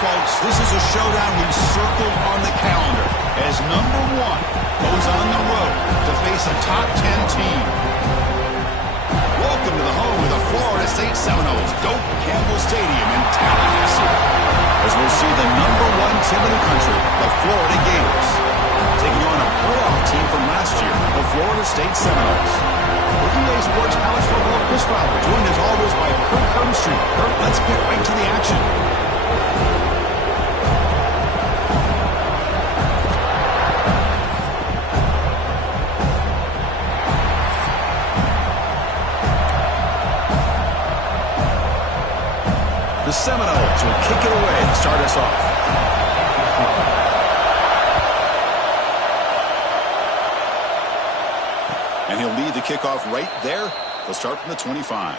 folks, this is a showdown we've circled on the calendar as number one goes on the road to face a top 10 team. Welcome to the home of the Florida State Seminoles, Doak Campbell Stadium in Tallahassee, as we'll see the number one team in the country, the Florida Gators, taking on a playoff team from last year, the Florida State Seminoles. For EA Sports College Football, Chris Fowler, joined as always by Kirk Herbstreit. Kirk, let's get right to the action. The Seminoles will kick it away to start us off. And he'll lead the kickoff right there. They'll start from the 25.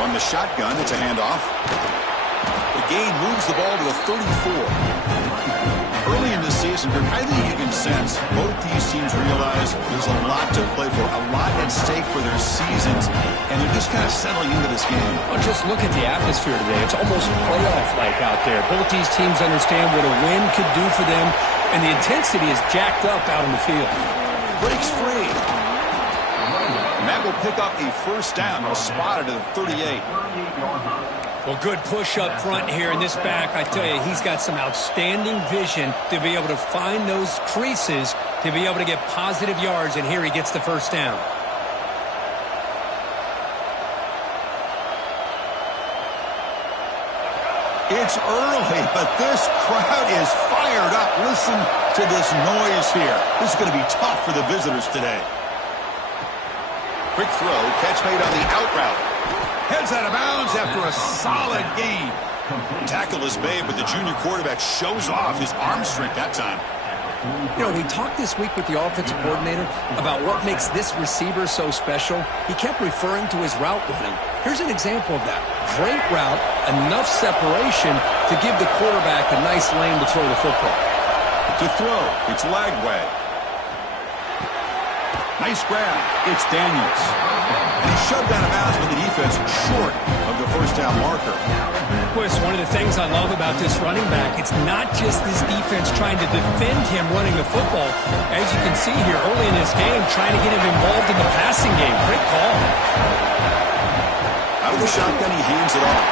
On the shotgun, it's a handoff. The gain moves the ball to the 34. Early in the season, I think you can sense both these teams realize there's a lot to play for, a lot at stake for their seasons, and they're just kind of settling into this game. Well, just look at the atmosphere today. It's almost playoff-like out there. Both these teams understand what a win could do for them, and the intensity is jacked up out on the field. Breaks free. And that will pick up a first down. They'll spot it at the 38. Well, good push up front here in this back. I tell you, he's got some outstanding vision to be able to find those creases, to be able to get positive yards, and here he gets the first down. It's early, but this crowd is fired up. Listen to this noise here. This is going to be tough for the visitors today. Quick throw, catch made on the out route. Heads out of bounds after a solid gain. Tackle is made, but the junior quarterback shows off his arm strength that time. You know, we talked this week with the offensive coordinator about what makes this receiver so special. He kept referring to his route running. Here's an example of that. Great route, enough separation to give the quarterback a nice lane to throw the football. To throw, it's Lagway. Nice grab. It's Daniels. And he's shoved out of bounds with the defense short of the first down marker. Well, it's one of the things I love about this running back. It's not just this defense trying to defend him running the football. As you can see here early in this game, trying to get him involved in the passing game. Great call. Out of the shotgun, he hands it off.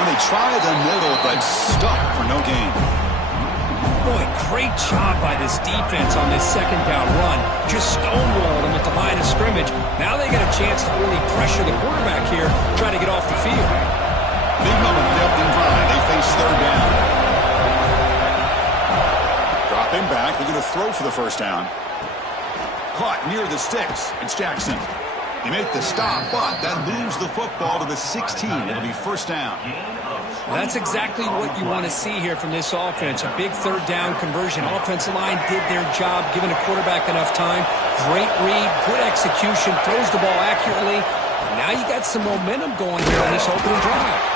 And they try the middle, but stuck for no gain. Boy, great job by this defense on this second down run. Just stonewalled him at the line of scrimmage. Now they get a chance to really pressure the quarterback here, try to get off the field. Big moment of depth and drive. They face third down. Drop him back. They're going to throw for the first down. Caught near the sticks. It's Jackson. They make the stop, but that moves the football to the 16. It'll be first down. That's exactly what you want to see here from this offense. A big third down conversion. Offensive line did their job, giving the quarterback enough time. Great read, good execution, throws the ball accurately. And now you got some momentum going here on this opening drive.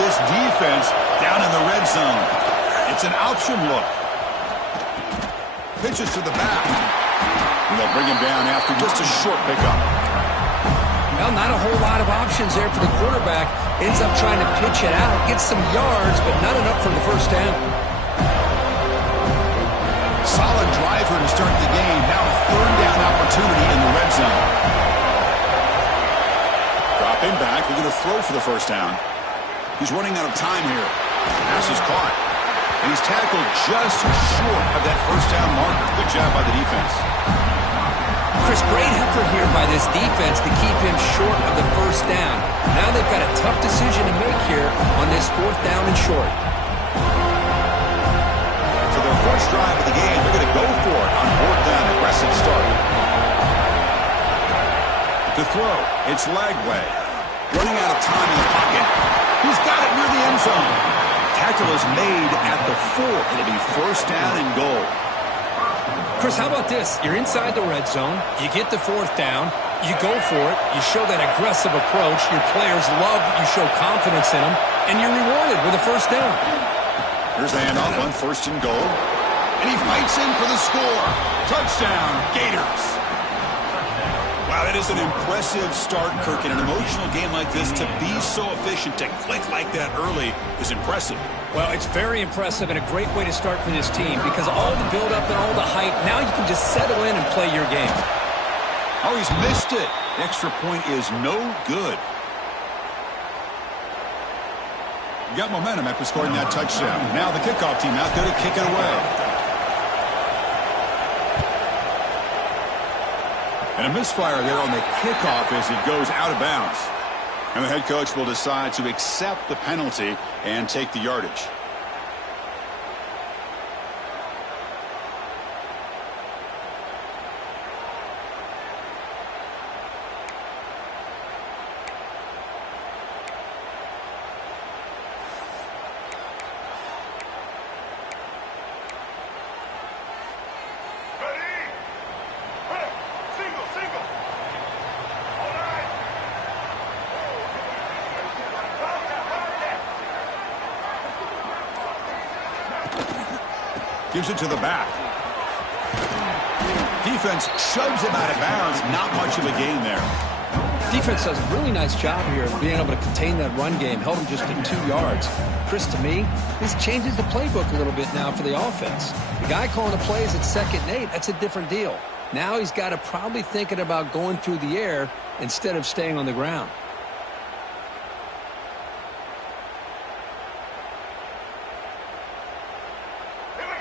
This defense down in the red zone. It's an option look. Pitches to the back. And they'll bring him down after just a short pickup. Well, not a whole lot of options there for the quarterback. Ends up trying to pitch it out, gets some yards, but not enough for the first down. Solid driver to start the game. Now a third down opportunity in the red zone. Drop him back. We're going to throw for the first down. He's running out of time here. Pass is caught. And he's tackled just short of that first down marker. Good job by the defense. Chris, great effort here by this defense to keep him short of the first down. Now they've got a tough decision to make here on this fourth down and short. So their first drive of the game, they're going to go for it on fourth down. Aggressive start. To throw, it's Lagway. Running out of time in the pocket. He's got it near the end zone. Tackle is made the 4. It'll be first down and goal. Chris, how about this? You're inside the red zone. You get the 4th down. You go for it. You show that aggressive approach. Your players love that you show confidence in them. And you're rewarded with a first down. Here's the handoff on 1st and goal. And he fights in for the score. Touchdown, Gators. Wow, that is an impressive start, Kirk. In an emotional game like this, to be so efficient, to click like that early is impressive. Well, it's very impressive and a great way to start for this team because all the build-up and all the hype, now you can just settle in and play your game. Oh, he's missed it. The extra point is no good. You got momentum after scoring that touchdown. Now the kickoff team out there to kick it away. And a misfire there on the kickoff as it goes out of bounds. And the head coach will decide to accept the penalty and take the yardage. Gives it to the back. Defense shoves him out of bounds. Not much of a gain there. Defense does a really nice job here of being able to contain that run game. Held him just at 2 yards. Chris, to me, this changes the playbook a little bit now for the offense. The guy calling the plays at 2nd and 8, that's a different deal. Now he's got to probably thinking about going through the air instead of staying on the ground.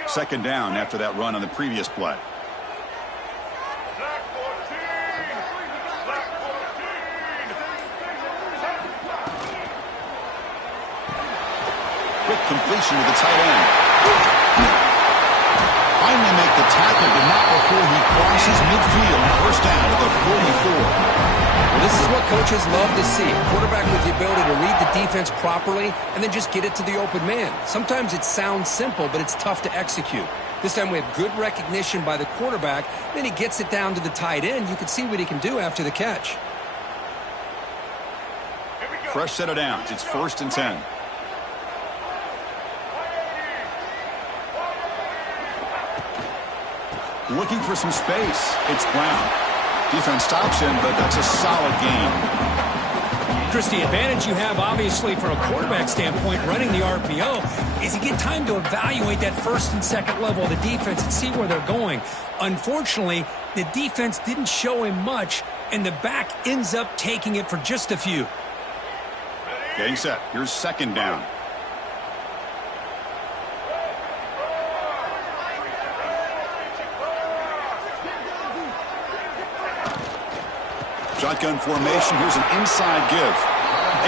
Second down after that run on the previous play. Quick completion to the tight end. Finally make the tackle, but not before he crosses midfield. First down to the 44. Well, this is what coaches love to see. A quarterback with the ability to read the defense properly and then just get it to the open man. Sometimes it sounds simple, but it's tough to execute. This time we have good recognition by the quarterback. Then he gets it down to the tight end. You can see what he can do after the catch. Fresh set of downs. It's 1st and 10. Looking for some space. It's Brown. Defense stops him, but that's a solid game. Chris, the advantage you have, obviously, from a quarterback standpoint, running the RPO, is you get time to evaluate that 1st and 2nd level of the defense and see where they're going. Unfortunately, the defense didn't show him much, and the back ends up taking it for just a few. Getting set. Here's 2nd down. Shotgun formation. Here's an inside give.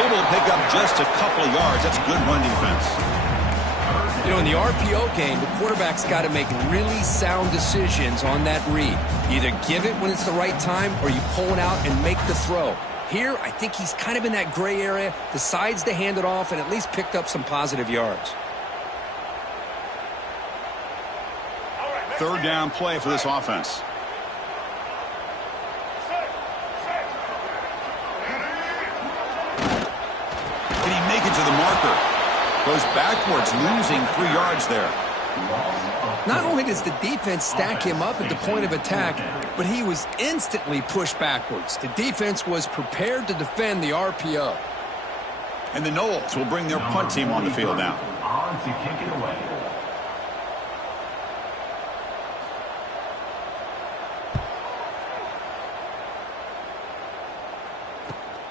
Able to pick up just a couple of yards. That's good run defense. You know, in the RPO game, the quarterback's got to make really sound decisions on that read. Either give it when it's the right time or you pull it out and make the throw. Here, I think he's kind of in that gray area, decides to hand it off and at least picked up some positive yards. 3rd down play for this offense. To the marker. Goes backwards, losing 3 yards there. Not only does the defense stack him up at the point of attack, but he was instantly pushed backwards. The defense was prepared to defend the RPO. And the Noles will bring their punt team on the field now. On to kick it away.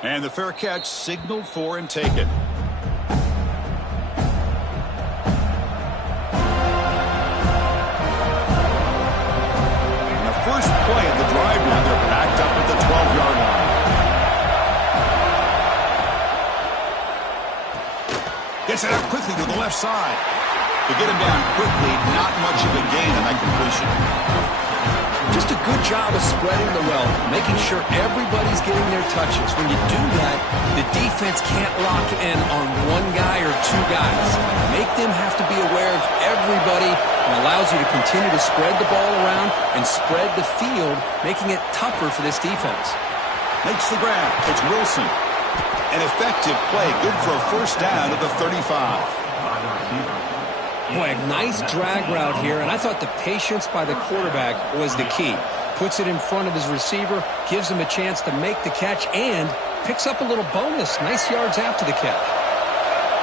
And the fair catch signaled for and taken. First play of the drive now. They're backed up at the 12-yard line. Gets it out quickly to the left side. To get him down quickly, not much of a gain on that completion. Just a good job of spreading the wealth, making sure everybody's getting their touches. When you do that, the defense can't lock in on one guy or 2 guys. make them have to be aware of everybody, and allows you to continue to spread the ball around and spread the field, making it tougher for this defense. Makes the grab. It's Wilson. An effective play, good for a first down at the 35. Boy, a nice drag route here, and I thought the patience by the quarterback was the key. Puts it in front of his receiver, gives him a chance to make the catch, and picks up a little bonus. Nice yards after the catch.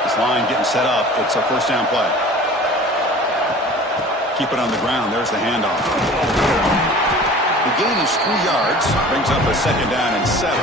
This line getting set up. It's a first down play. Keep it on the ground. There's the handoff. The gain is 3 yards. Brings up a second down and 7.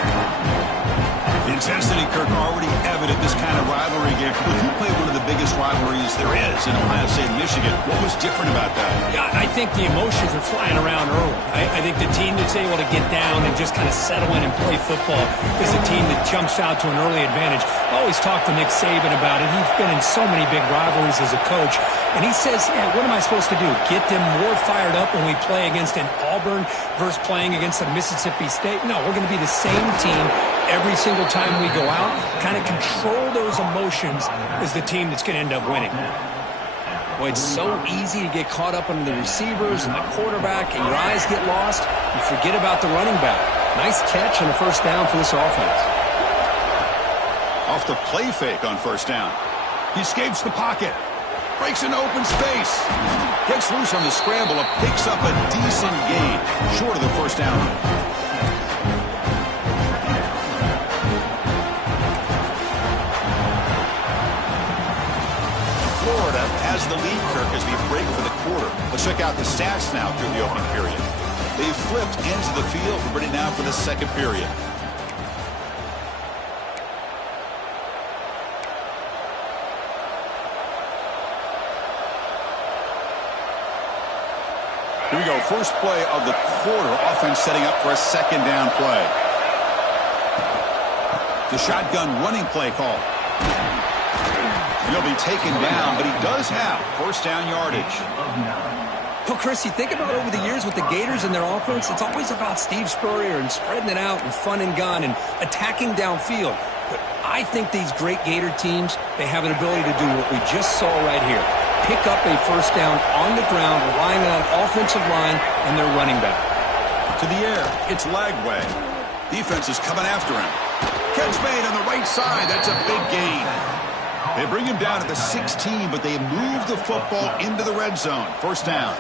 The intensity, Kirk, already evident this kind of rivalry game. When you play one of the biggest rivalries there is in Ohio State and Michigan, what was different about that? Yeah, I think the emotions are flying around early. I think the team that's able to get down and just kind of settle in and play football is a team that jumps out to an early advantage. I always talk to Nick Saban about it. He's been in so many big rivalries as a coach. And he says, yeah, what am I supposed to do? Get them more fired up when we play against an Auburn versus playing against a Mississippi State? No, we're going to be the same team every single time we go out. Kind of control those emotions is the team that's going to end up winning. Boy, it's so easy to get caught up on the receivers and the quarterback, and your eyes get lost. You forget about the running back. Nice catch and a first down for this offense. Off the play fake on first down. He escapes the pocket. Breaks into open space. Gets loose on the scramble and picks up a decent gain. Short of the first down. Florida has the lead, Kirk, as we break for the quarter. Let's check out the stats now through the opening period. They've flipped into the field. We're ready now for the second period. Here we go. First play of the quarter. Offense setting up for a second down play. The shotgun running play call. He'll be taken down, but he does have first down yardage. Well, Chris, you think about over the years with the Gators and their offense, it's always about Steve Spurrier and spreading it out and fun and gun and attacking downfield. But I think these great Gator teams, they have an ability to do what we just saw right here. Pick up a first down on the ground, relying on offensive line and their running back. To the air, it's Lagway. Defense is coming after him. Catch made on the right side. That's a big gain. They bring him down at the 16, but they move the football into the red zone. First down.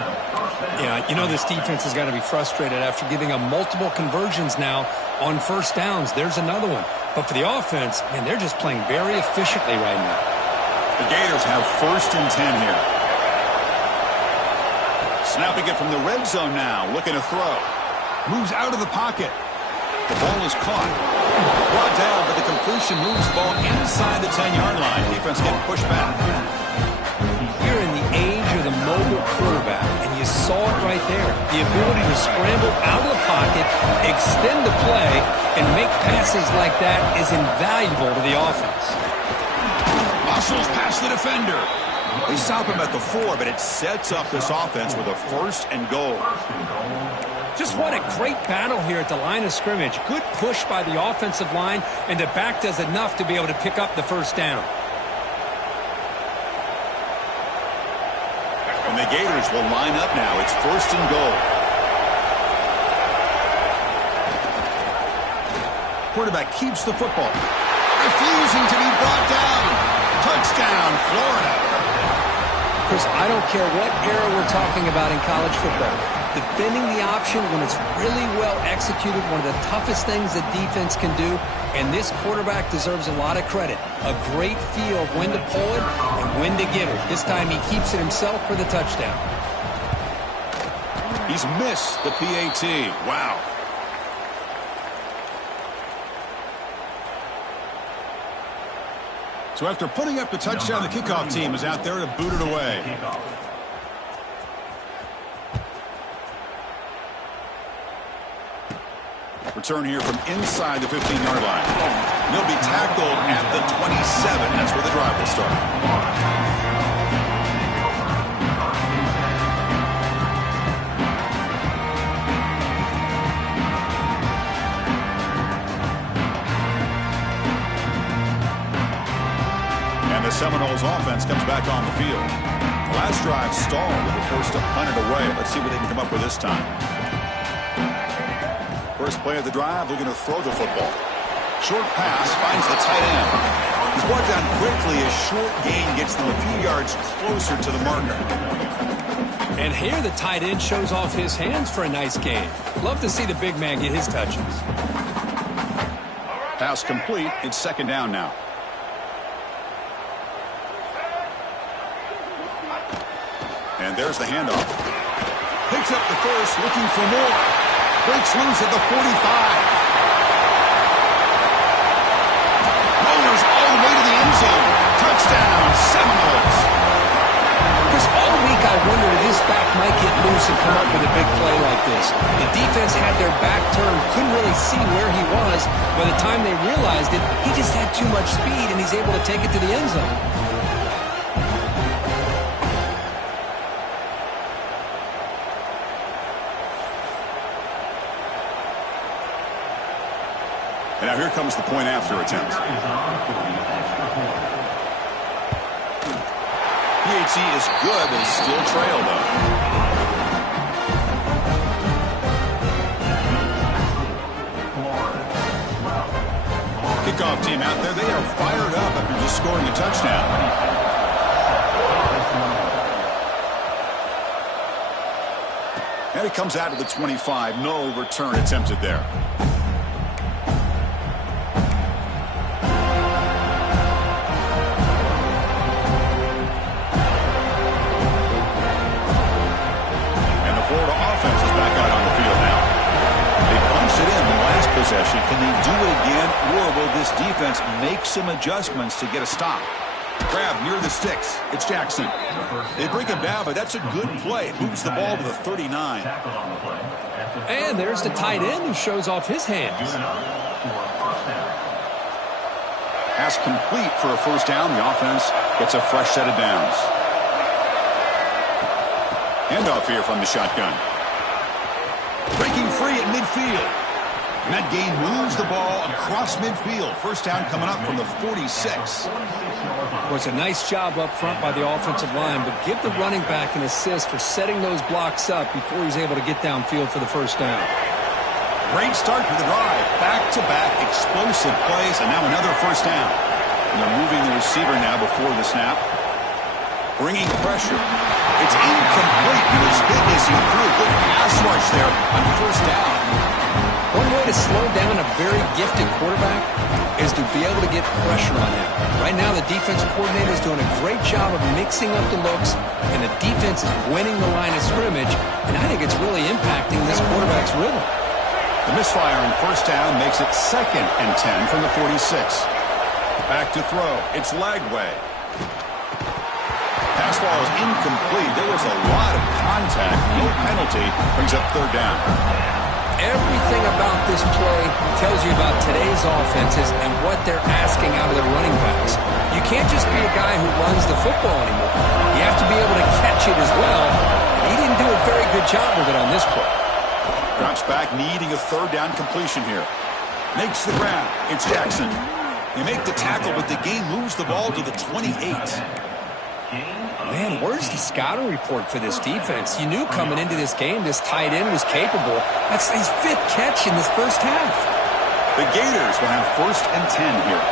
Yeah, you know this defense has got to be frustrated after giving up multiple conversions now on first downs. There's another one. But for the offense, man, they're just playing very efficiently right now. The Gators have first and 10 here. Snapping it from the red zone now, looking to throw. Moves out of the pocket. The ball is caught. Brought down, but the completion moves the ball inside the 10-yard line. Defense getting pushed back. You're in the age of the mobile quarterback, and you saw it right there. The ability to scramble out of the pocket, extend the play, and make passes like that is invaluable to the offense. Muscles past the defender. They stop him at the 4, but it sets up this offense with a first and goal. Just what a great battle here at the line of scrimmage. Good push by the offensive line, and the back does enough to be able to pick up the first down. And the Gators will line up now. It's first and goal. Quarterback keeps the football. Refusing to be brought down. Touchdown, Florida. Chris, I don't care what era we're talking about in college football. Defending the option when it's really well executed, one of the toughest things that defense can do, and this quarterback deserves a lot of credit. A great feel of when to pull it and when to get it. This time he keeps it himself for the touchdown. He's missed the PAT. Wow. So after putting up the touchdown, the kickoff team is out there to boot it away. Return here from inside the 15-yard line. He'll be tackled at the 27. That's where the drive will start. And the Seminoles offense comes back on the field. The last drive stalled with the forced to punt it away. Let's see what they can come up with this time. First play of the drive, looking to throw the football. Short pass finds the tight end. He's brought down quickly as short gain gets them a few yards closer to the marker. And here the tight end shows off his hands for a nice gain. Love to see the big man get his touches. Pass complete. It's second down now. And there's the handoff. Picks up the first, looking for more. Breaks loose at the 45. Rollers all the way to the end zone. Touchdown, Seminoles. Chris, all week I wondered if this back might get loose and come up with a big play like this. The defense had their back turned, couldn't really see where he was. By the time they realized it, he just had too much speed, and he's able to take it to the end zone. And now here comes the point after attempt. PAT is good, but still trail, though. Kickoff team out there. They are fired up after just scoring a touchdown. And it comes out to the 25. No return attempted there. Possession. Can they do it again, or will this defense make some adjustments to get a stop? Grab near the sticks. It's Jackson. They bring him down, but that's a good play. It moves the ball to the 39. And there's the tight end who shows off his hands. Pass complete for a first down. The offense gets a fresh set of downs. Handoff here from the shotgun. Breaking free at midfield. And that gain moves the ball across midfield. First down coming up from the 46. Was a nice job up front by the offensive line, but give the running back an assist for setting those blocks up before he's able to get downfield for the first down. Great start to the drive. Back-to-back explosive plays, and now another first down. And they're moving the receiver now before the snap. Bringing pressure. It's incomplete. He was hit as he threw. Good pass rush there on first down. One way to slow down a very gifted quarterback is to be able to get pressure on him. Right now, the defensive coordinator is doing a great job of mixing up the looks, and the defense is winning the line of scrimmage, and I think it's really impacting this quarterback's rhythm. The misfire in first down makes it 2nd and 10 from the 46. Back to throw. It's Lagway. Pass ball is incomplete. There was a lot of contact. No penalty. Brings up third down. Everything about this play tells you about today's offenses and what they're asking out of their running backs. You can't just be a guy who runs the football anymore. You have to be able to catch it as well. And he didn't do a very good job with it on this play. Drops back, needing a third down completion here. Makes the grab. It's Jackson. They make the tackle, but the gain moves the ball to the 28. Man, where's the scouting report for this defense? You knew coming into this game this tight end was capable. That's his 5th catch in this first half. The Gators will have 1st and 10 here.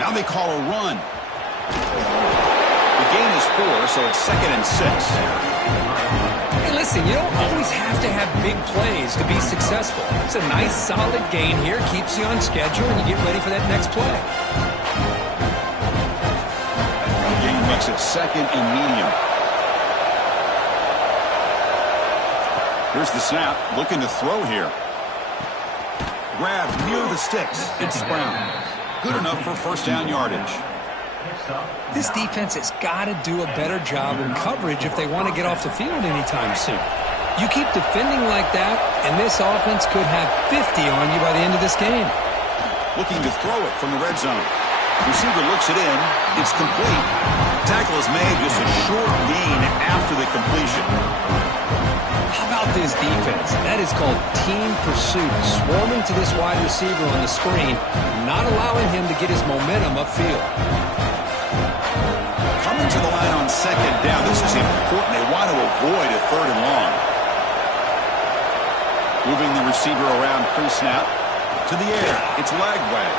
Now they call a run. The gain is 4, so it's 2nd and 6. Hey, listen, you don't always have to have big plays to be successful. It's a nice, solid gain here. Keeps you on schedule, and you get ready for that next play. Gain makes it 2nd and medium. Here's the snap. Looking to throw here. Grab near the sticks. It's Brown. Good enough for first down yardage. This defense has got to do a better job in coverage if they want to get off the field anytime soon. You keep defending like that, and this offense could have 50 on you by the end of this game. Looking to throw it from the red zone. Receiver looks it in. It's complete. Tackle is made, just a short gain after the completion. How about this defense? That is called team pursuit. Swarming to this wide receiver on the screen, not allowing him to get his momentum upfield. Coming to the line on second down. This is important. They want to avoid a third and long. Moving the receiver around pre-snap. To the air. It's Lagway.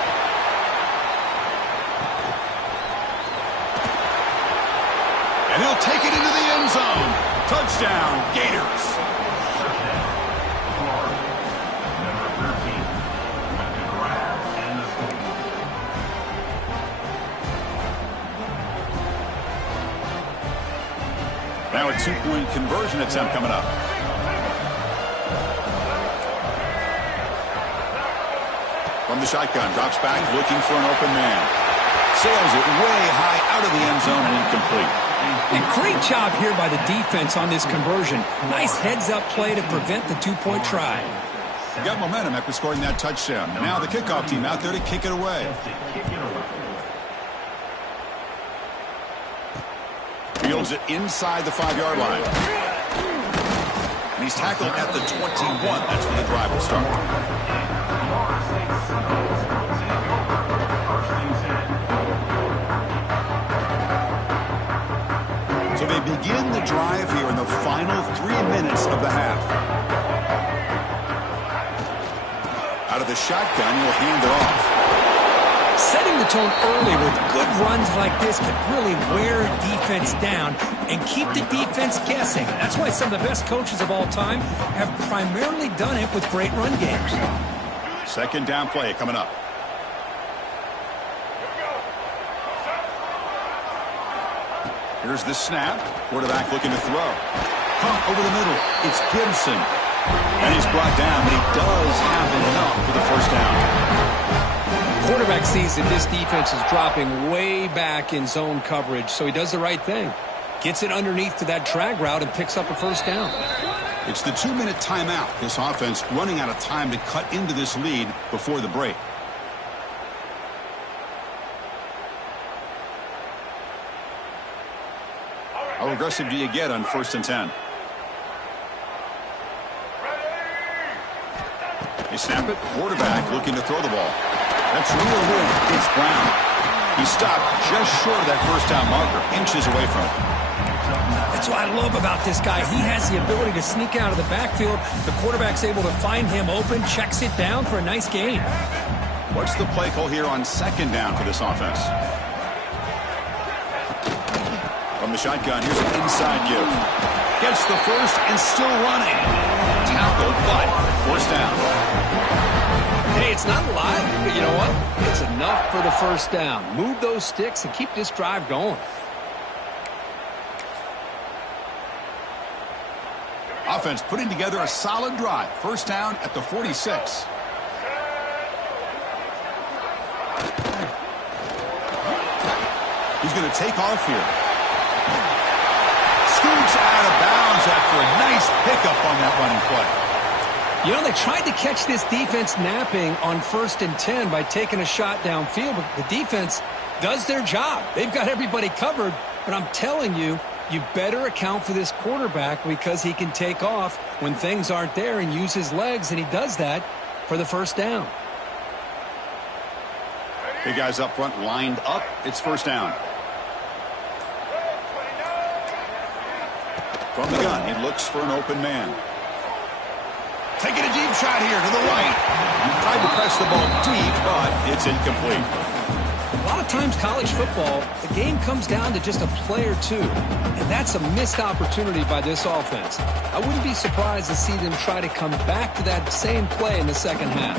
And he'll take it into the end zone. Touchdown, Gators. Now a two-point conversion attempt coming up. From the shotgun, drops back, looking for an open man. Sails it way high out of the end zone and incomplete. And great job here by the defense on this conversion. Nice heads-up play to prevent the two-point try. Got momentum after scoring that touchdown. Now the kickoff team out there to kick it away. Fields it inside the 5-yard line. And he's tackled at the 21. That's where the drive will start. So they begin the drive here in the final 3 minutes of the half. Out of the shotgun, he'll hand it off. Setting the tone early with good runs like this can really wear defense down and keep the defense guessing. That's why some of the best coaches of all time have primarily done it with great run games. Second down play coming up. Here's the snap. Quarterback looking to throw. Pump over the middle. It's Gibson. And he's brought down, but he does have enough for the first down. Quarterback sees that this defense is dropping way back in zone coverage, so he does the right thing. Gets it underneath to that drag route and picks up a first down. It's the 2-minute timeout. This offense running out of time to cut into this lead before the break. How aggressive do you get on 1st and 10? They snap it. Quarterback looking to throw the ball. That's real wind. It's Brown. He stopped just short of that first down marker, inches away from it. That's what I love about this guy. He has the ability to sneak out of the backfield. The quarterback's able to find him open, checks it down for a nice gain. What's the play call here on second down for this offense? From the shotgun, here's an inside give. Gets the first and still running. Tackled, but first down. Hey, it's not a lot, but you know what? It's enough for the first down. Move those sticks and keep this drive going. Offense putting together a solid drive. First down at the 46. He's going to take off here. Scoots out of bounds after a nice pickup on that running play. You know, they tried to catch this defense napping on 1st and 10 by taking a shot downfield, but the defense does their job. They've got everybody covered, but I'm telling you, you better account for this quarterback because he can take off when things aren't there and use his legs, and he does that for the first down. Big guys up front lined up. It's first down. From the gun, he looks for an open man. Taking a deep shot here to the right. Tried to press the ball deep, but it's incomplete. A lot of times college football, the game comes down to just a play or two, and that's a missed opportunity by this offense. I wouldn't be surprised to see them try to come back to that same play in the second half.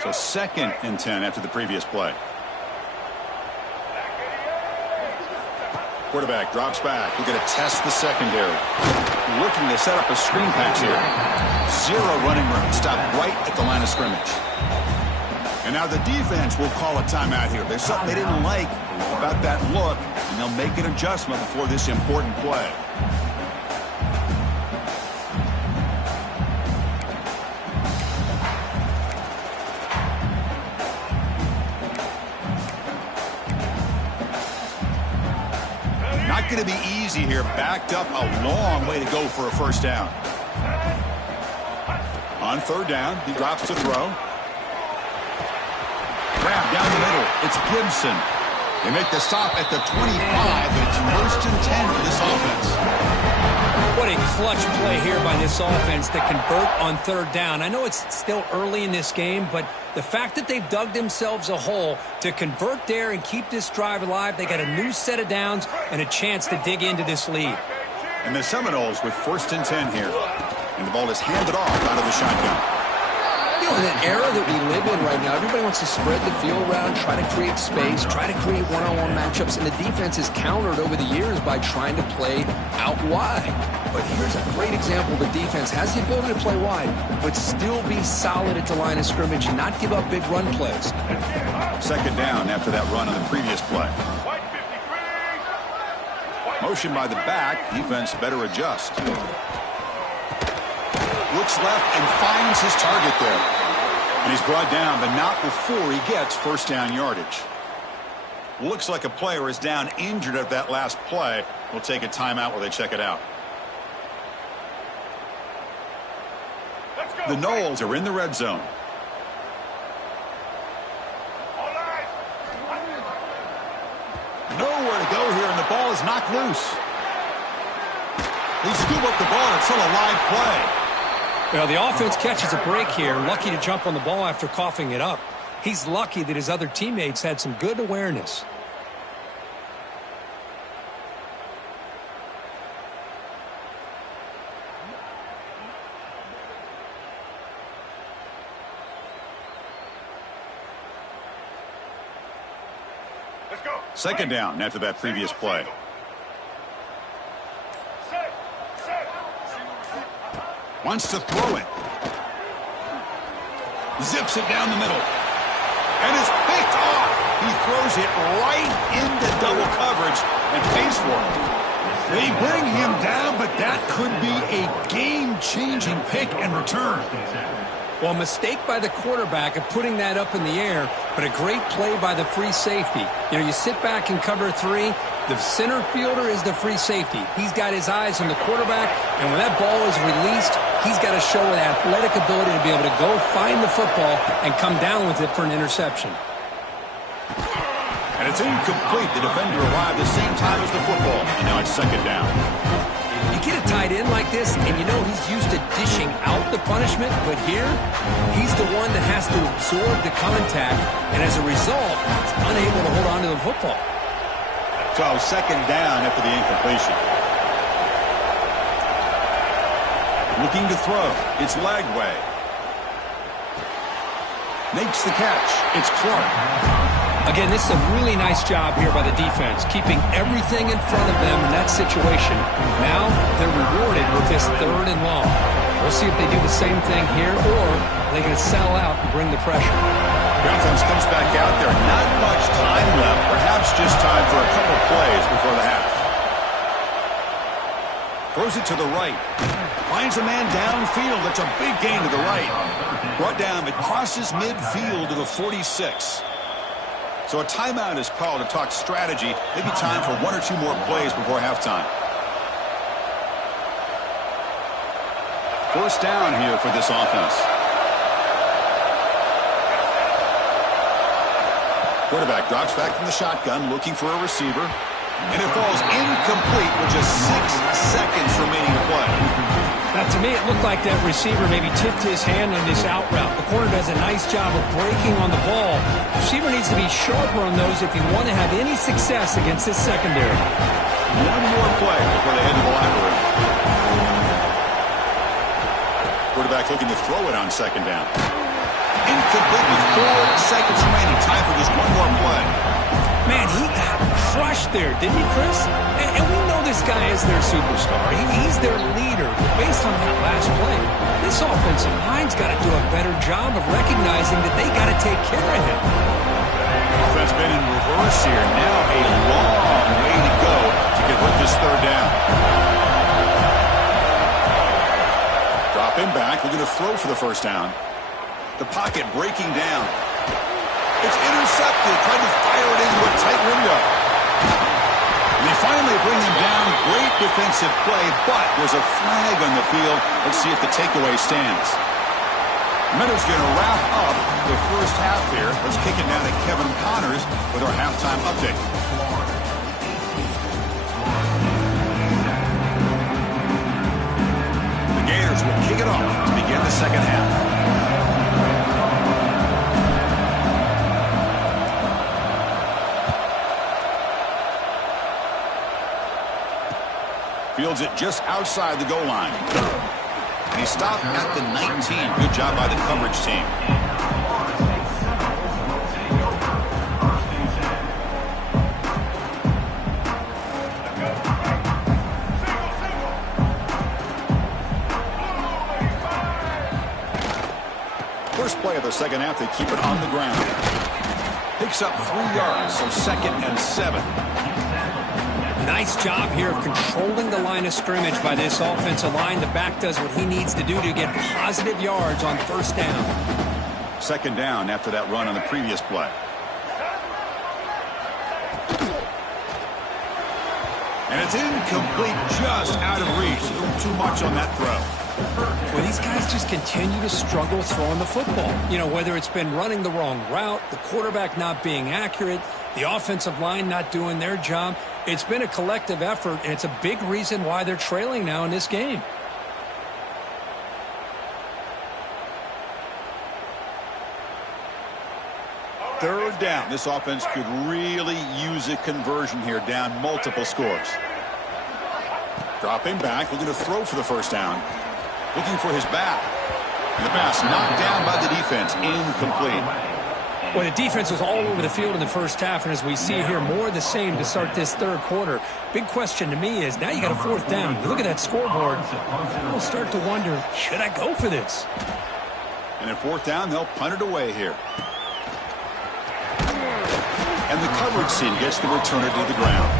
So 2nd and 10 after the previous play. Quarterback drops back. We're going to test the secondary. Looking to set up a screen pass here. Zero running room. Stop right at the line of scrimmage. And now the defense will call a timeout here. There's something they didn't like about that look, and they'll make an adjustment before this important play. going to be easy here. Backed up a long way to go for a first down. On third down, he drops to throw. Grab down the middle. It's Gibson. They make the stop at the 25, but it's 1st and 10 for this offense. What a clutch play here by this offense to convert on third down. I know it's still early in this game, but the fact that they've dug themselves a hole to convert there and keep this drive alive, they got a new set of downs and a chance to dig into this lead. And the Seminoles with 1st and 10 here. And the ball is handed off out of the shotgun. You know, in an era that we live in right now, everybody wants to spread the field around, try to create space, try to create one-on-one matchups, and the defense is countered over the years by trying to play out wide. But here's a great example. The defense has the ability to play wide, but still be solid at the line of scrimmage and not give up big run plays. 2nd down after that run on the previous play. Motion by the back. Defense better adjust. Looks left and finds his target there. And he's brought down, but not before he gets first down yardage. Looks like a player is down injured at that last play. We'll take a timeout while they check it out. The Noles are in the red zone. Nowhere to go here, and the ball is knocked loose. They scoop up the ball, and it's still a live play. Well, the offense catches a break here, lucky to jump on the ball after coughing it up. He's lucky that his other teammates had some good awareness. Let's go. 2nd down after that previous play. Wants to throw it. Zips it down the middle. And it's picked off. He throws it right into double coverage and pays for it. They bring him down, but that could be a game-changing pick and return. Well, a mistake by the quarterback of putting that up in the air, but a great play by the free safety. You know, you sit back and cover 3. The center fielder is the free safety. He's got his eyes on the quarterback, and when that ball is released, he's got to show an athletic ability to be able to go find the football and come down with it for an interception. And it's incomplete. The defender arrived the same time as the football, and now it's 2nd down. You get a tight end like this, and you know he's used to dishing out the punishment, but here, he's the one that has to absorb the contact, and as a result, he's unable to hold on to the football. So 2nd down after the incompletion. Looking to throw. It's Lagway. Makes the catch. It's Clark. Again, this is a really nice job here by the defense, keeping everything in front of them in that situation. Now they're rewarded with this 3rd and long. We'll see if they do the same thing here, or they're going to sell out and bring the pressure. The offense comes back out there. Not much time left. Perhaps just time for a couple plays before the half. Throws it to the right. Finds a man downfield. That's a big gain to the right. Brought down. It crosses midfield to the 46. So a timeout is called to talk strategy. Maybe time for 1 or 2 more plays before halftime. First down here for this offense. Quarterback drops back from the shotgun, looking for a receiver. And it falls incomplete with just 6 seconds remaining to play. Now, to me, it looked like that receiver maybe tipped his hand on this out route. The corner does a nice job of breaking on the ball. The receiver needs to be sharper on those if you want to have any success against this secondary. 1 more play before they head to the locker room. Quarterback looking to throw it on 2nd down. Incomplete with 4 seconds remaining. Time for just 1 more play. Man, he got crushed there, didn't he, Chris? And we know this guy is their superstar. He's their leader. But based on that last play, this offensive line's got to do a better job of recognizing that they got to take care of him. Offense been in reverse here. Now a long way to go to convert this 3rd down. Drop him back. We're going to throw for the first down. The pocket breaking down. It's intercepted. Tried to fire it into a tight window. They finally bring them down. Great defensive play, but there's a flag on the field. Let's see if the takeaway stands. Minutes going to wrap up the first half here. Let's kick it down to Kevin Connors with our halftime update. The Gators will kick it off to begin the second half. Fields it just outside the goal line. And he stopped at the 19. Good job by the coverage team. First play of the second half, they keep it on the ground. Picks up 3 yards, so 2nd and 7. Nice job here of controlling the line of scrimmage by this offensive line. The back does what he needs to do to get positive yards on first down. 2nd down after that run on the previous play. And it's incomplete, just out of reach. A little too much on that throw. Well, these guys just continue to struggle throwing the football. You know, whether it's been running the wrong route, the quarterback not being accurate, the offensive line not doing their job. It's been a collective effort, and it's a big reason why they're trailing now in this game. Third down. This offense could really use a conversion here, down multiple scores. Dropping back, looking to throw for the first down. Looking for his back. And the pass knocked down by the defense. Incomplete. Well, the defense was all over the field in the first half, and as we see here, more of the same to start this third quarter. Big question to me is, now you got a 4th down. You look at that scoreboard, you'll start to wonder, should I go for this? And at 4th down, they'll punt it away here. And the coverage team gets the returner to the ground.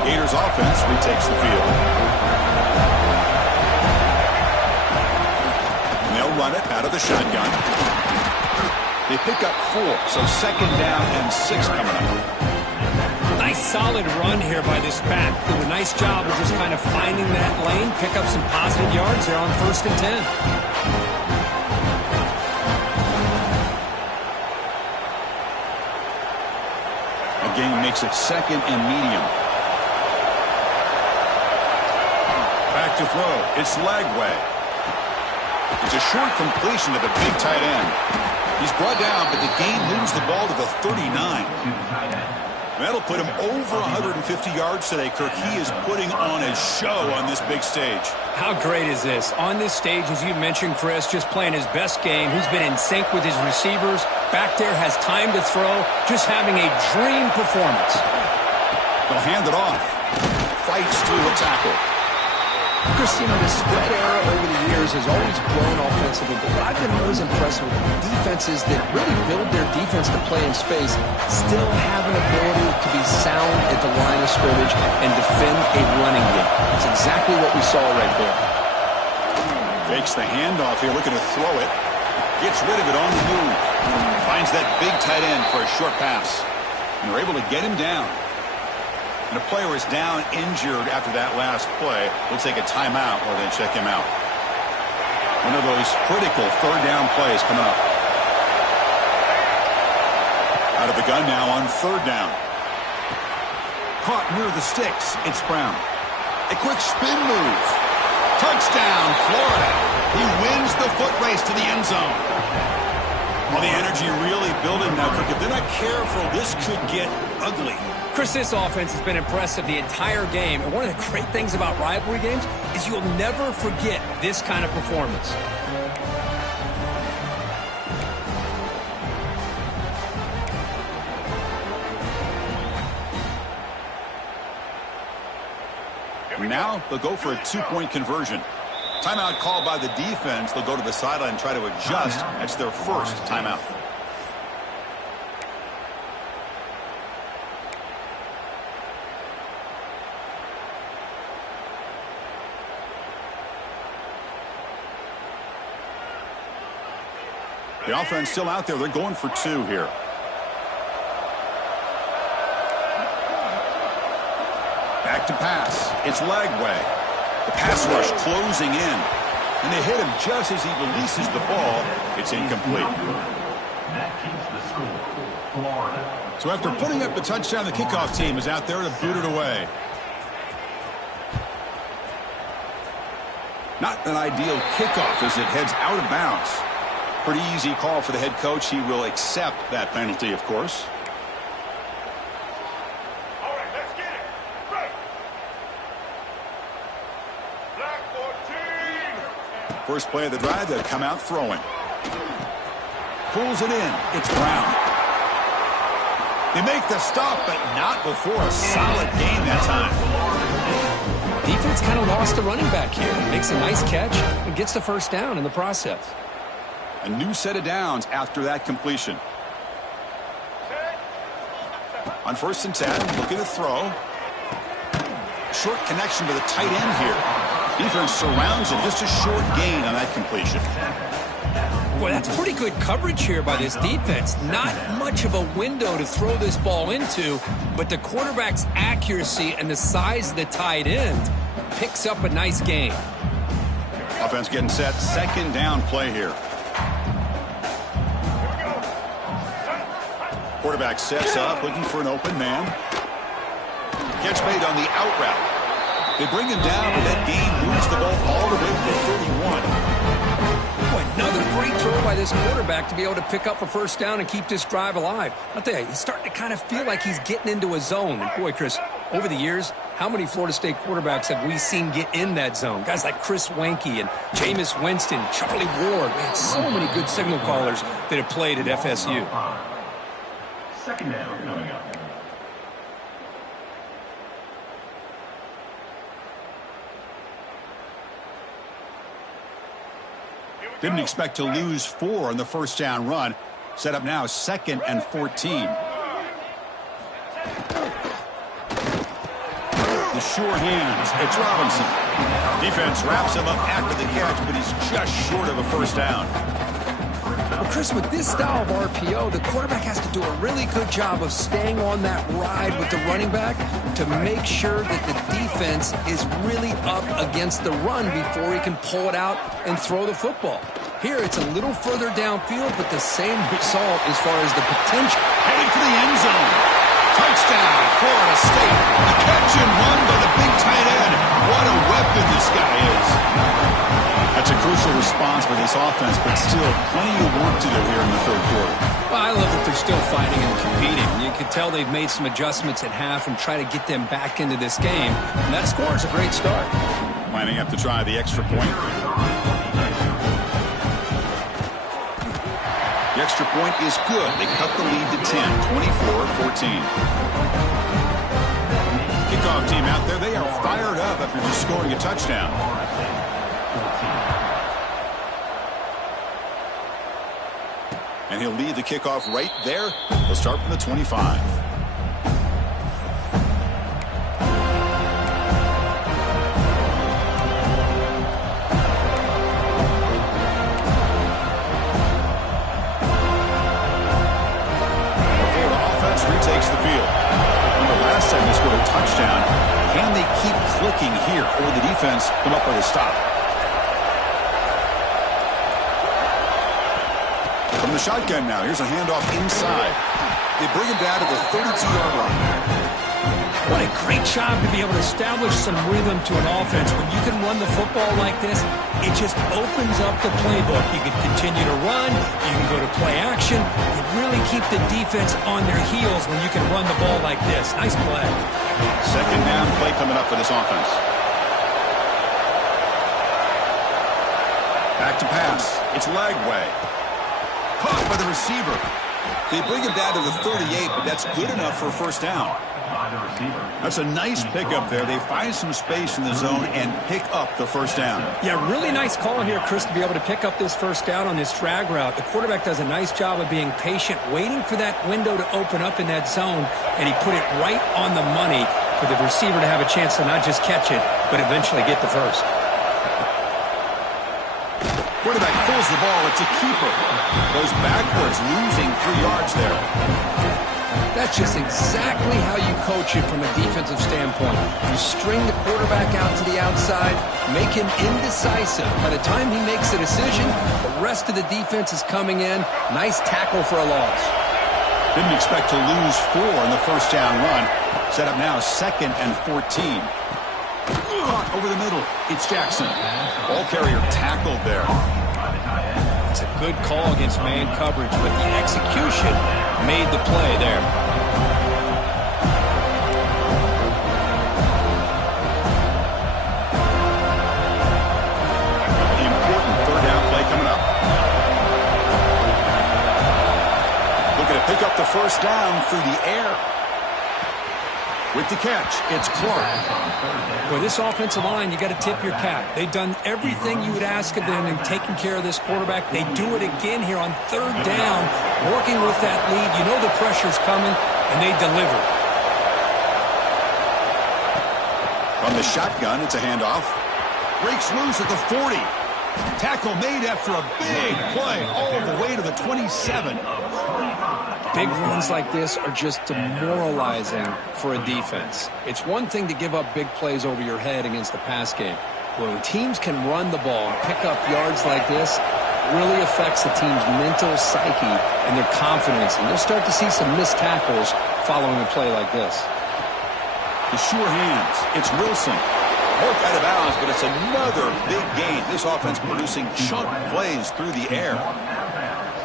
The Gators offense retakes the field. Run it out of the shotgun. They pick up 4, so 2nd down and 6 coming up. Nice solid run here by this back. Did a nice job of just kind of finding that lane, pick up some positive yards there on 1st and 10. Again, makes it 2nd and medium. Back to throw. It's Lagway. It's a short completion to the big tight end. He's brought down, but the gain moves the ball to the 39. That'll put him over 150 yards today, Kirk. He is putting on a show on this big stage. How great is this? On this stage, as you mentioned, Chris, just playing his best game. He's been in sync with his receivers. Back there, has time to throw. Just having a dream performance. They'll hand it off. Fights through the tackle. Chris, you know, the spread era over the years has always grown offensively, but what I've been most impressed with defenses that really build their defense to play in space still have an ability to be sound at the line of scrimmage and defend a running game. That's exactly what we saw right there. Fakes the handoff here, looking to throw it. Gets rid of it on the move. Finds that big tight end for a short pass. And they're able to get him down. And the player is down injured after that last play. We'll take a timeout or then check him out. One of those critical 3rd down plays coming up. Out of the gun now on 3rd down. Caught near the sticks. It's Brown. A quick spin move. Touchdown, Florida. He wins the foot race to the end zone. Well, the energy really building now, Kirk. If they're not careful, this could get ugly. Chris, this offense has been impressive the entire game. And one of the great things about rivalry games is you'll never forget this kind of performance. Now they'll go for a 2-point conversion. Timeout called by the defense. They'll go to the sideline and try to adjust. That's their first timeout. The offense still out there. They're going for 2 here. Back to pass. It's Lagway. The pass rush closing in. And they hit him just as he releases the ball. It's incomplete. That keeps the score. Florida. So after putting up the touchdown, the kickoff team is out there to boot it away. Not an ideal kickoff as it heads out of bounds. Pretty easy call for the head coach. He will accept that penalty, of course. All right, let's get it. Right. Black 14. First play of the drive, they've come out throwing. Pulls it in. It's Brown. They make the stop, but not before a solid gain that time. Defense kind of lost the running back here. Makes a nice catch and gets the first down in the process. A new set of downs after that completion. On 1st and 10, looking to throw. Short connection to the tight end here. Defense surrounds it. Just a short gain on that completion. Boy, that's pretty good coverage here by this defense. Not much of a window to throw this ball into, but the quarterback's accuracy and the size of the tight end picks up a nice gain. Offense getting set. 2nd down play here. Quarterback sets up, looking for an open man. Catch made on the out route. They bring him down, but that gain moves the ball all the way to 31. Boy, another great throw by this quarterback to be able to pick up a first down and keep this drive alive. I'll tell you, he's starting to kind of feel like he's getting into a zone. And boy, Chris, over the years, how many Florida State quarterbacks have we seen get in that zone? Guys like Chris Weinke and Jameis Winston, Charlie Ward. Man, so many good signal callers that have played at FSU. 2nd down coming up. Didn't expect to lose 4 on the first down run. Set up now 2nd and 14. The sure hands. It's Robinson. Defense wraps him up after the catch, but he's just short of a first down. Well, Chris, with this style of RPO, the quarterback has to do a really good job of staying on that ride with the running back to make sure that the defense is really up against the run before he can pull it out and throw the football. Here, it's a little further downfield, but the same result as far as the potential. Heading for the end zone. Touchdown, Florida State. The catch and run by the big tight end. What a weapon this guy is. That's a crucial response for this offense, but still plenty of work to do here in the 3rd quarter. Well, I love that they're still fighting and competing. You can tell they've made some adjustments at half and try to get them back into this game. And that score is a great start. Lining up to try the extra point. The extra point is good. They cut the lead to 10, 24-14. Kickoff team out there. They are fired up after just scoring a touchdown. And he'll lead the kickoff right there. He'll start from the 25. Retakes the field. Remember last time they scored a touchdown. Can they keep clicking here, or will the defense come up with a stop? From the shotgun now, here's a handoff inside. They bring him down to the 32-yard line. What a great job to be able to establish some rhythm to an offense. When you can run the football like this, it just opens up the playbook. You can continue to run. You can go to play action. You really keep the defense on their heels when you can run the ball like this. Nice play. 2nd down play coming up for this offense. Back to pass. It's Lagway. Caught by the receiver. They bring him down to the 38, but that's good enough for a first down. That's a nice pickup there. They find some space in the zone and pick up the first down. Yeah, really nice call here, Chris, to be able to pick up this first down on this drag route. The quarterback does a nice job of being patient, waiting for that window to open up in that zone, and he put it right on the money for the receiver to have a chance to not just catch it, but eventually get the first. quarterback pulls the ball. It's a keeper. Goes backwards, losing 3 yards there. That's just exactly how you coach it from a defensive standpoint. You string the quarterback out to the outside, make him indecisive. By the time he makes a decision, the rest of the defense is coming in. Nice tackle for a loss. Didn't expect to lose 4 in the first down run. Set up now 2nd and 14. Caught over the middle. It's Jackson. Ball carrier tackled there. It's a good call against man coverage, but the execution made the play there. The important 3rd down play coming up. Looking to pick up the 1st down through the air. With the catch, it's Clark. Boy, this offensive line, you got to tip your cap. They've done everything you would ask of them in taking care of this quarterback. They do it again here on 3rd down, working with that lead. You know the pressure's coming, and they deliver. From the shotgun, it's a handoff. Breaks loose at the 40. Tackle made after a big play all the way to the 27. Big runs like this are just demoralizing for a defense. It's one thing to give up big plays over your head against the pass game. When teams can run the ball and pick up yards like this, it really affects the team's mental psyche and their confidence. And you'll start to see some missed tackles following a play like this. The sure hands. It's Wilson. Worked out of bounds, but it's another big gain. This offense producing chunk plays through the air.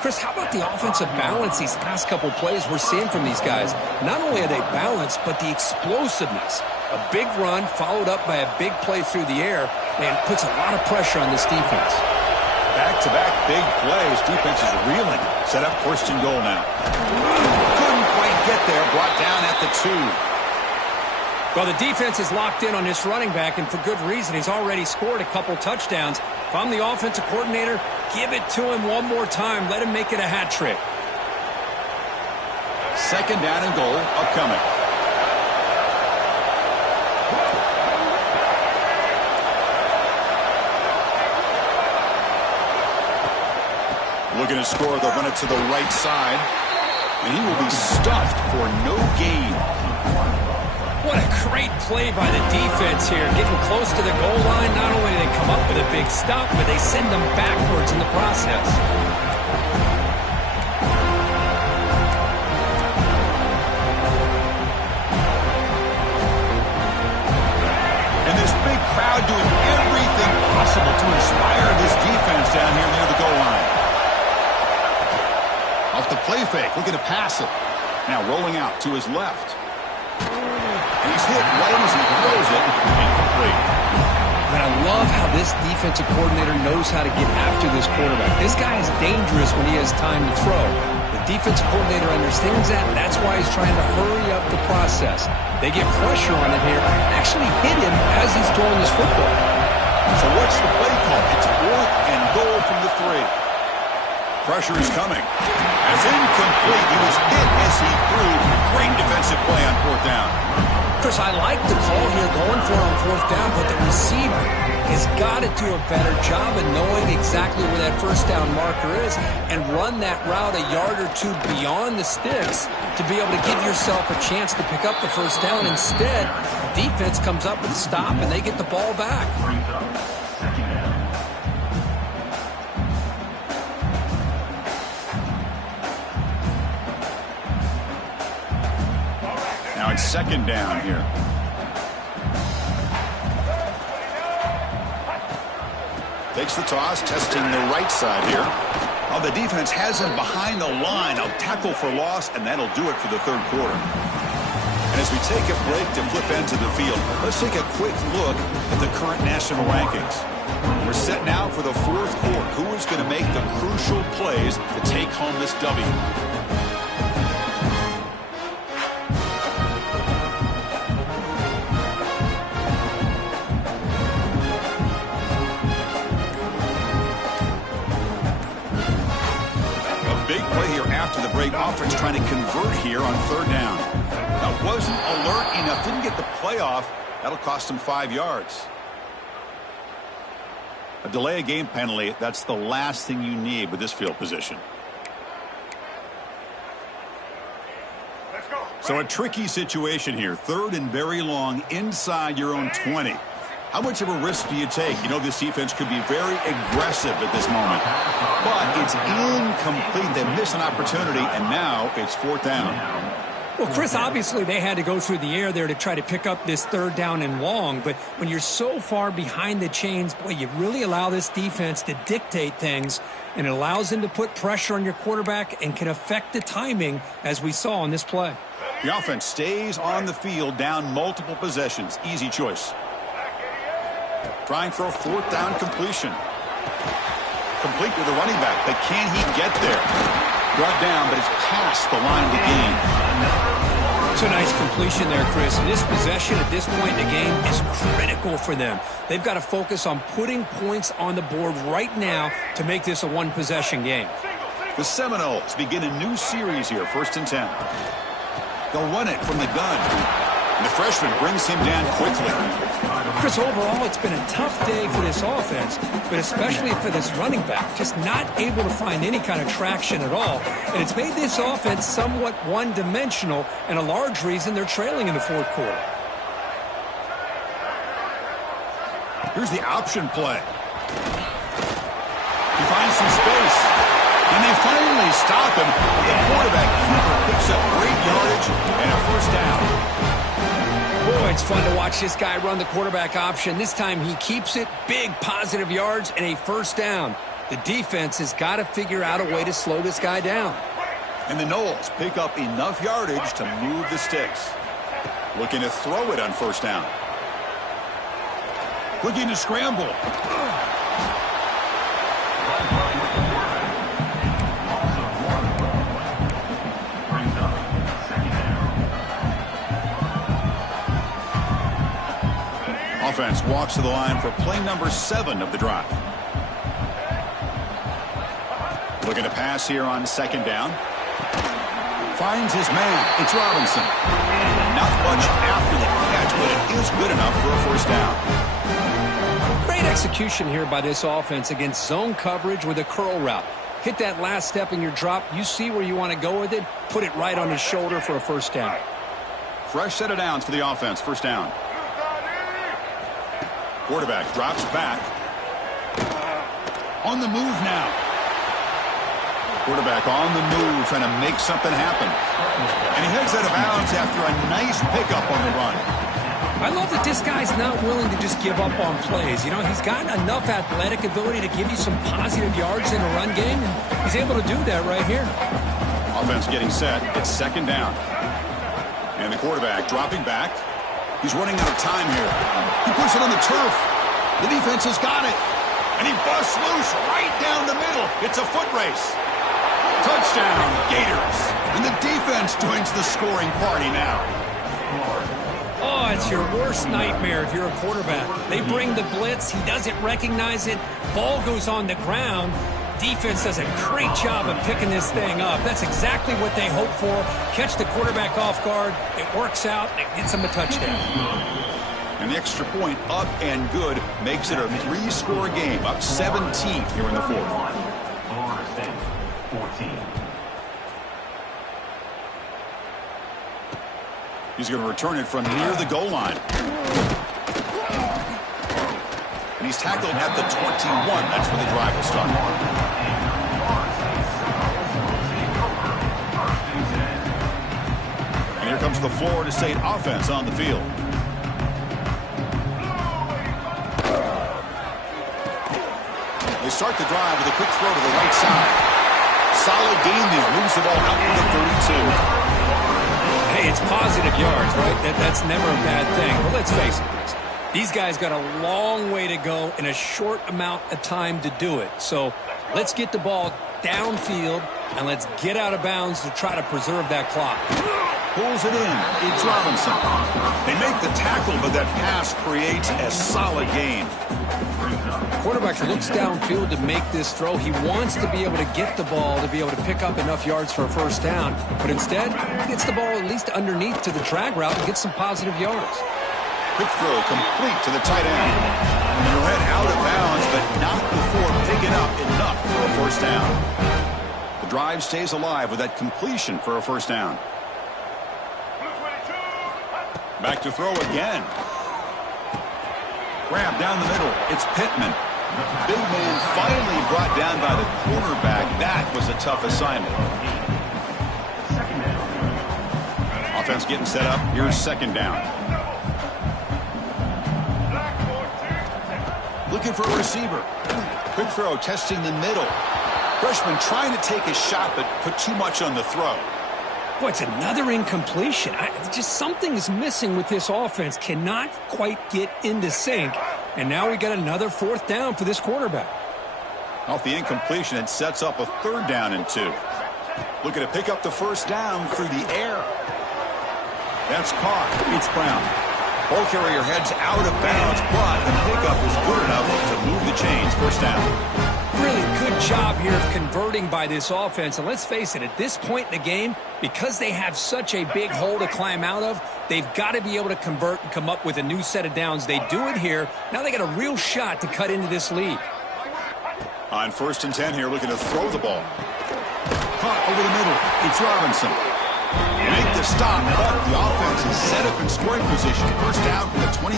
Chris, how about the offensive balance these past couple plays we're seeing from these guys? Not only are they balanced, but the explosiveness. A big run followed up by a big play through the air, and puts a lot of pressure on this defense. Back-to-back big plays. Defense is reeling. Set up 1st and goal now. Couldn't quite get there. Brought down at the 2. Well, the defense is locked in on this running back, and for good reason. He's already scored a couple touchdowns. If I'm the offensive coordinator, give it to him one more time. Let him make it a hat trick. 2nd down and goal upcoming. Looking to score, they'll run it to the right side. And he will be stuffed for no gain. What a great play by the defense here. Getting close to the goal line, not only do they come up with a big stop, but they send them backwards in the process. And this big crowd doing everything possible to inspire this defense down here near the goal line. Off the play fake, looking to pass it. Now rolling out to his left. And he's hit right as he throws it. Incomplete. And I love how this defensive coordinator knows how to get after this quarterback. This guy is dangerous when he has time to throw. The defensive coordinator understands that, and that's why he's trying to hurry up the process. They get pressure on him here, actually hit him as he's throwing this football. So what's the play call? It's 4th and goal from the 3. Pressure is coming. It's incomplete. He was hit as he threw. Great defensive play on 4th down. Chris, I like the call here going for it on 4th down, but the receiver has got to do a better job of knowing exactly where that 1st down marker is and run that route a yard or 2 beyond the sticks to be able to give yourself a chance to pick up the 1st down. Instead, the defense comes up with a stop and they get the ball back. Now it's 2nd down here. Takes the toss, testing the right side here. Oh, the defense has him behind the line. A tackle for loss, and that'll do it for the 3rd quarter. And as we take a break to flip into the field, let's take a quick look at the current national rankings. We're set now for the 4th quarter. Who is going to make the crucial plays to take home this W? Big play here after the break. Offense trying to convert here on 3rd down. That wasn't alert enough. Didn't get the play off. That'll cost him 5 yards. A delay of game penalty, that's the last thing you need with this field position. Let's go. So a tricky situation here. 3rd and very long inside your own 20. How much of a risk do you take? You know this defense could be very aggressive at this moment. But it's incomplete. They miss an opportunity, and now it's 4th down. Well, Chris, obviously they had to go through the air there to try to pick up this 3rd down and long. But when you're so far behind the chains, boy, you really allow this defense to dictate things. And it allows them to put pressure on your quarterback and can affect the timing, as we saw on this play. The offense stays on the field, down multiple possessions. Easy choice. Trying for a 4th down completion. Complete with the running back, but can he get there? Brought down, but it's past the line to gain. It's a nice completion there, Chris. And this possession at this point in the game is critical for them. They've got to focus on putting points on the board right now to make this a one-possession game. The Seminoles begin a new series here, 1st and 10. They'll run it from the gun. And the freshman brings him down quickly. Chris, overall, it's been a tough day for this offense, but especially for this running back, just not able to find any kind of traction at all. And it's made this offense somewhat one-dimensional, and a large reason they're trailing in the 4th quarter. Here's the option play. He finds some space, and they finally stop him. The quarterback keeper picks up great yardage and a 1st down. Boy, it's fun to watch this guy run the quarterback option. This time he keeps it, big positive yards, and a 1st down. The defense has got to figure out a way to slow this guy down. And the Noles pick up enough yardage to move the sticks. Looking to throw it on 1st down. Looking to scramble. Offense walks to the line for play number 7 of the drive. Looking to pass here on 2nd down. Finds his man. It's Robinson. Not much after the catch, but it is good enough for a 1st down. Great execution here by this offense against zone coverage with a curl route. Hit that last step in your drop. You see where you want to go with it. Put it right on his shoulder for a 1st down. Fresh set of downs for the offense. 1st down. Quarterback drops back. On the move now. Quarterback on the move, trying to make something happen. And he heads out of bounds after a nice pickup on the run. I love that this guy's not willing to just give up on plays. You know, he's got enough athletic ability to give you some positive yards in a run game, and he's able to do that right here. Offense getting set. It's 2nd down. And the quarterback dropping back. He's running out of time here. He puts it on the turf. The defense has got it. And he busts loose right down the middle. It's a foot race. Touchdown, Gators. And the defense joins the scoring party now. Oh, it's your worst nightmare if you're a quarterback. They bring the blitz. He doesn't recognize it. Ball goes on the ground. Defense does a great job of picking this thing up. That's exactly what they hope for. Catch the quarterback off guard. It works out, and it gets them a touchdown. And the extra point up and good makes it a 3-score game, up 17 here in the 4th. Florida State, 14. He's going to return it from near the goal line. And he's tackled at the 21. That's where the drive will start. And here comes the Florida State offense on the field. They start the drive with a quick throw to the right side. Solid gain there. Moves the ball out to the 32. Hey, it's positive yards, right? That's never a bad thing. But let's face it, Chris. These guys got a long way to go in a short amount of time to do it. So let's get the ball downfield, and let's get out of bounds to try to preserve that clock. Pulls it in. It's Robinson. They make the tackle, but that pass creates a solid gain. Quarterback looks downfield to make this throw. He wants to be able to get the ball to be able to pick up enough yards for a 1st down. But instead, he gets the ball at least underneath to the drag route and gets some positive yards. Quick throw complete to the tight end. And he'll head out of bounds, but not before picking up enough for a first down. The drive stays alive with that completion for a first down. Back to throw again. Grab down the middle. It's Pittman. Big man finally brought down by the quarterback. That was a tough assignment. Offense getting set up. Here's second down. Looking for a receiver. Quick throw, testing the middle. Freshman trying to take a shot, but put too much on the throw. Boy, it's another incompletion. Just something's missing with this offense. Cannot quite get into sync. And now we got another fourth down for this quarterback. Off the incompletion, it sets up a third down and 2. Looking to pick up the first down through the air. That's caught. It's Brown. Ball carrier heads out of bounds, but the pickup is good enough to move the chains. First down. Really good job here of converting by this offense. And let's face it, at this point in the game, because they have such a big hole to climb out of, they've got to be able to convert and come up with a new set of downs. They do it here. Now they got a real shot to cut into this lead. On 1st and 10 here, looking to throw the ball. Caught over the middle. It's Robinson. Make the stop, but the offense is set up in scoring position. First down from the 23.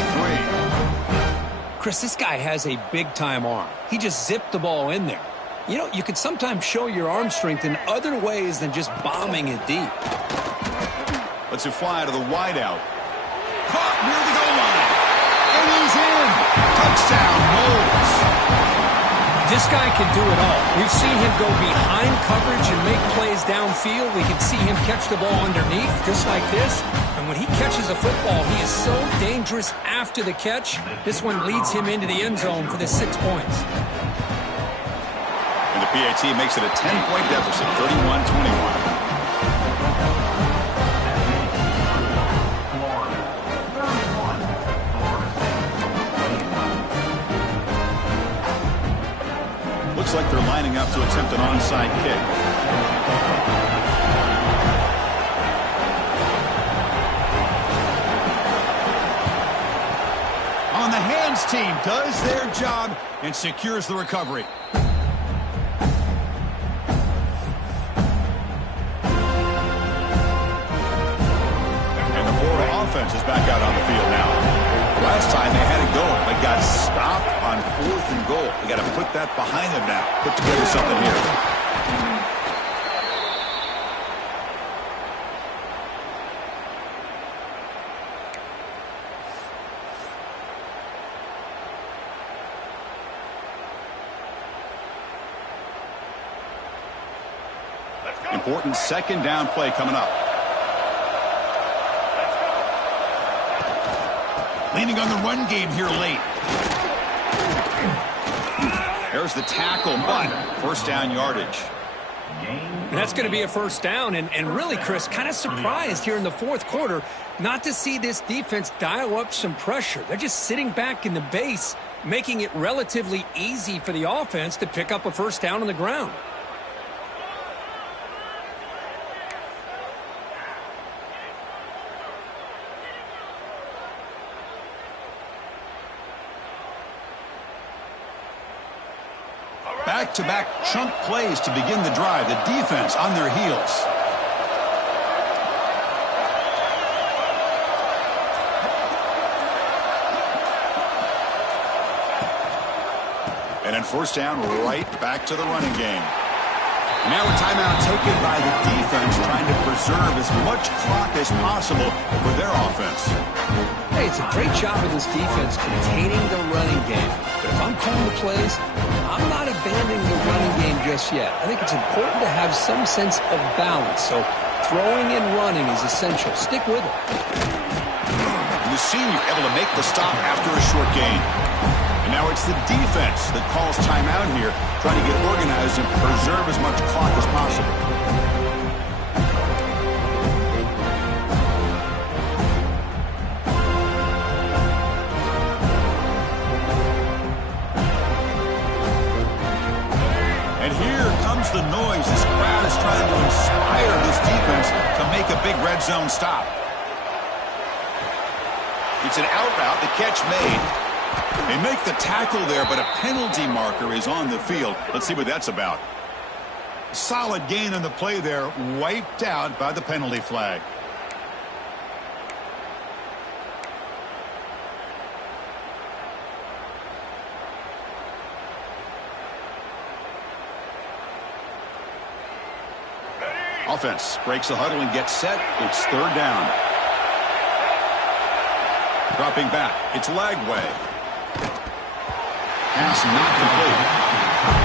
Chris, this guy has a big-time arm. He just zipped the ball in there. You know, you could sometimes show your arm strength in other ways than just bombing it deep. Lets it fly to the wideout. Caught near the goal line. And he's in. Touchdown, Knowles. This guy can do it all. We've seen him go behind coverage and make plays downfield. We can see him catch the ball underneath, just like this. And when he catches a football, he is so dangerous after the catch. This one leads him into the end zone for the 6 points. And the PAT makes it a 10-point deficit, 31-21. Looks like they're lining up to attempt an onside kick. On the hands team does their job and secures the recovery. And the Florida offense is back out on the field now. Last time they had it going, but got stopped on 4th and goal. They got to put that behind them now. Put together something here. Important second down play coming up. Leaning on the run game here late. There's the tackle, but first down yardage. And that's going to be a first down. And really, Chris, kind of surprised here in the fourth quarter not to see this defense dial up some pressure. They're just sitting back in the base, making it relatively easy for the offense to pick up a first down on the ground. Back-to-back chunk plays to begin the drive. The defense on their heels. And then first down, right back to the running game. Now a timeout taken by the defense, trying to preserve as much clock as possible for their offense. Hey, it's a great job of this defense containing the running game. But if I'm calling the plays, I'm not abandoning the running game just yet. I think it's important to have some sense of balance. So throwing and running is essential. Stick with it. And the senior able to make the stop after a short gain. And now it's the defense that calls timeout here, trying to get organized and preserve as much clock as possible. And here comes the noise. This crowd is trying to inspire this defense to make a big red zone stop. It's an out route, the catch made. They make the tackle there, but a penalty marker is on the field. Let's see what that's about. Solid gain on the play there, wiped out by the penalty flag. Offense breaks the huddle and gets set. It's third down. Dropping back. It's Lagway. Pass not complete.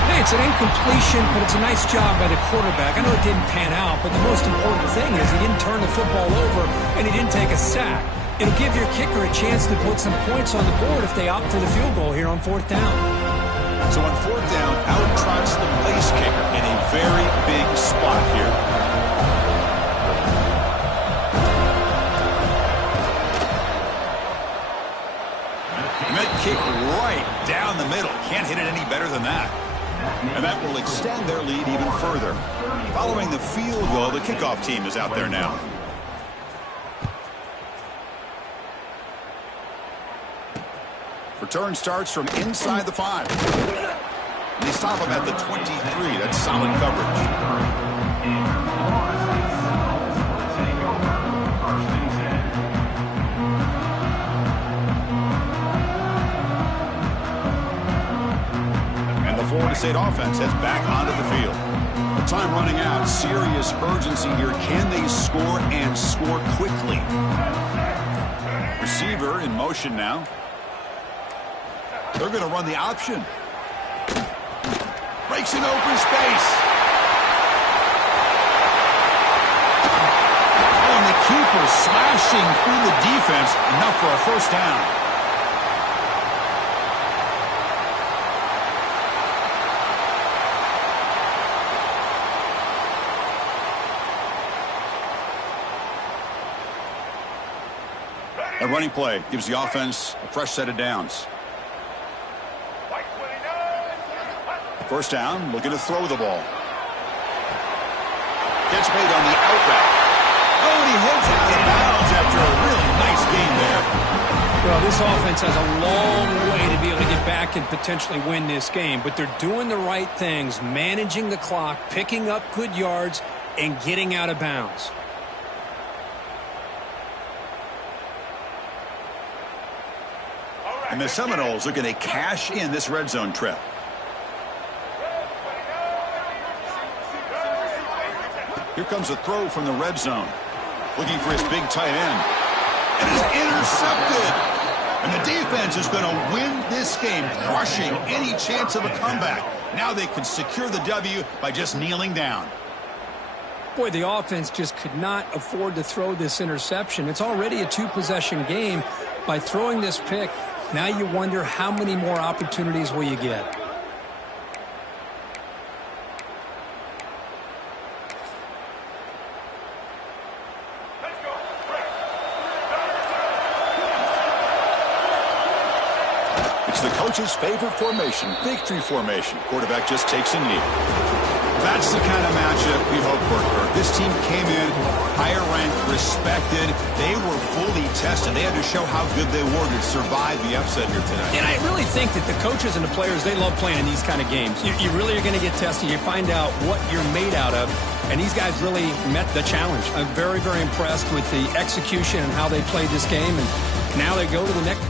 Hey, it's an incompletion, but it's a nice job by the quarterback. I know it didn't pan out, but the most important thing is he didn't turn the football over and he didn't take a sack. It'll give your kicker a chance to put some points on the board if they opt for the field goal here on fourth down. So on fourth down, out trots the place kicker in a very big spot here. Kick right down the middle. Can't hit it any better than that. And that will extend their lead even further. Following the field goal, the kickoff team is out there now. Return starts from inside the 5. They stop him at the 23. That's solid coverage. Florida State offense heads back onto the field. With time running out, serious urgency here. Can they score and score quickly? Receiver in motion now. They're going to run the option. Breaks in open space. Oh, and the keeper slashing through the defense. Enough for a first down. A running play gives the offense a fresh set of downs. First down, looking to throw the ball. Catch made on the out route. Oh, and he heads out of bounds after a really nice game there. Well, this offense has a long way to be able to get back and potentially win this game, but they're doing the right things, managing the clock, picking up good yards, and getting out of bounds. And the Seminoles looking to cash in this red zone trip. Here comes a throw from the red zone. Looking for his big tight end. And it's intercepted. And the defense is going to win this game, crushing any chance of a comeback. Now they can secure the W by just kneeling down. Boy, the offense just could not afford to throw this interception. It's already a two-possession game. By throwing this pick, now you wonder how many more opportunities will you get. It's the coach's favorite formation, victory formation. Quarterback just takes a knee. That's the kind of matchup we hope for her. This team came in higher ranked, respected. They were fully tested. They had to show how good they were to survive the upset here tonight. And I really think that the coaches and the players, they love playing in these kind of games. You really are going to get tested. You find out what you're made out of. And these guys really met the challenge. I'm very, very impressed with the execution and how they played this game. And now they go to the next